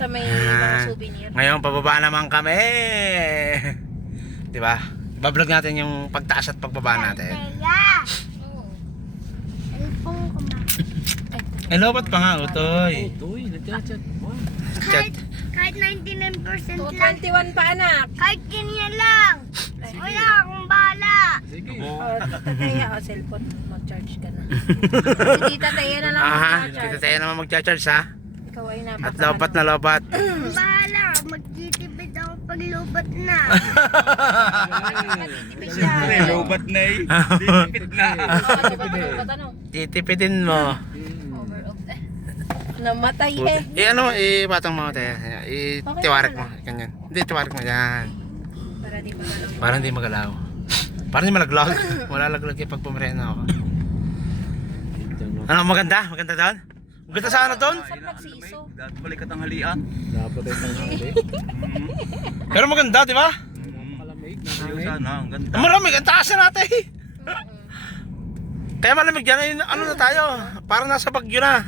sa may mga souvenir. Ngayon, pababa naman kami. Diba? Bablog natin yung pagtaas at pagbaba natin. Hello, ba't pa nga, Utoy? Utoy, nagchat-chat. Kahit 99% lang. 221 pa anak. Kahit ganyan lang. Wala akong bahala. Sige. Tita Teya, cellphone. Mag-charge ka na. Si Tita Teya na lang Aha, mag-charge. kita tayo naman magcha-charge ha. Ikaw ay At lobat na lobat. Bahala. Magtitipid ako pag lubat na. Lobat na eh. Lipit na. Titipidin mo. Namatay eh. Ano, batang mo tayo. Tiwarik mo. Ganyan. Hindi, tiwarik mo yan. Para di magalaw. Para hindi magalaw. Para hindi malaglag. Wala laglag yung pag pumirena ako. Ano, maganda? Maganda doon? Maganda sa ano doon? Saan magsiso? Dapat balik ka tanghalian. Dapat ay tanghali. Pero maganda, di ba? Malamig. Sana, ang ganda. Maraming, ang taas na natin. Kaya malamig yan, ano na tayo? Parang nasa Bagyo na.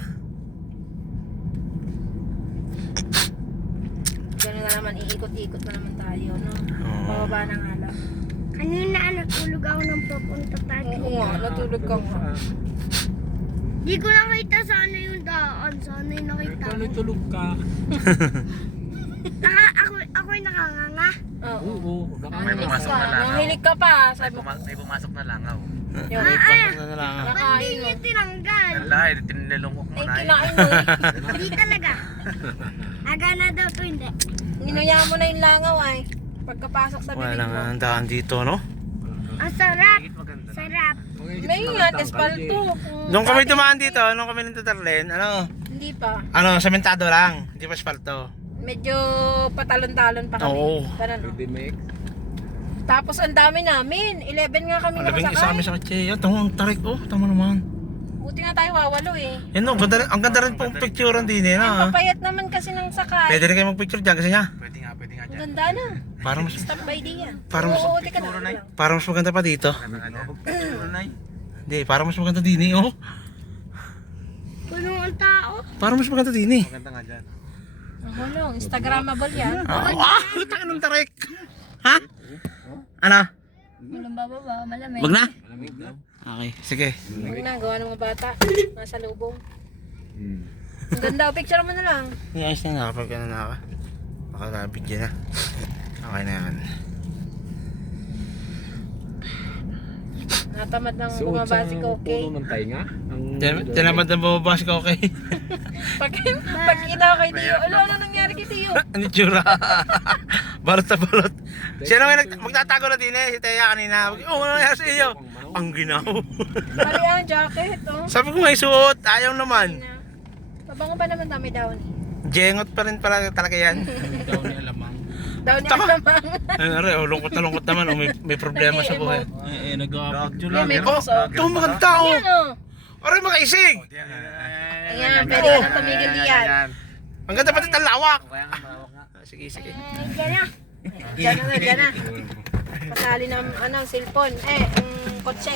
Gano'n na naman, iikot-ikot na naman tayo, no? Pababa ng alak. Kanina natulog ako ng papunta tayo. Oo nga, natulog ka nga. Di ko nakita sana yung daan. Sana yung nakita ko. tulog ka? Ako yung nakanganga. Oo. Oo. May pumasok na langaw. Mahilig ka pa. Sabi mo, May pumasok na langaw. yung Ano na lang. Ba't nakain di mo. niya tinanggal? Wala, tinilungkok mo Ay, na eh. kinain mo eh. Hindi talaga. Aga na daw to, hindi. Ninuya mo na yung langaw ay. Pagkapasok sa bibig Wala mo. nga ang daan dito, no? Ang sarap. Sarap. May nga, espalto. Nung kami dumaan dito, nung kami nito Darlene, ano? Hindi pa. Ano, sementado lang. Hindi pa asfalto. Medyo patalon-talon pa kami. Oo. Ganun, no? Tapos ang dami namin. 11 nga kami Labing isa kami nakasakay. sa kotse. Yan, tama ang tarik. Oh, tama naman. Buti nga tayo wawalo eh. Yan, no, ang ganda rin pong picturean din eh, Ang na. papayat naman kasi ng sakay. Pwede rin kayo magpicture dyan kasi niya. Pwede nga Ang dyan. ganda na. Parang mas, Stop by day yan. Parang mas- Oo, teka na. parang mas maganda pa dito. Hindi, parang mas maganda din eh, oh. Puno ang tao. Parang mas maganda din eh. Maganda nga dyan. Ang lang, Instagrammable yan. Taka ng tarik. Ha? Ano? Walang bababa, malamig. Wag na? Malamig na. Okay, sige. Huwag na, gawa ng mga bata. Nasa lubong. Ang ganda, picture mo na lang. Ayos na, nakapag ano na ako. Nakalabigyan na. Okay na yan. Natamad ng bumaba si Koke. ng tainga? Tinamad na bumaba si Koke. Pag kita kay Tio, ano nangyari kay Tio? Ano tsura? Balot na balot. Sino may magtatago na din eh? Si Teya kanina. Oh, ano nangyari sa iyo? Ang ginaw. Mali ang jacket, oh. Sabi ko nga isuot. Ayaw naman. Pabango pa naman dami daw ni. Jengot pa rin pala talaga yan. Daw ni alamang. Daw niya Tama. naman. Ano, lungkot na lungkot naman. Oh, may problema sa buhay. Nag-picture lang. May Oh, puso. ito maganda oh. Ayan, oh. Aray, makaisig. Ayan, pwede ka nang tumigil diyan. Ang ganda pati talawak. Sige, sige. Diyan na, diyan na. Pasali ng cellphone. Kotse.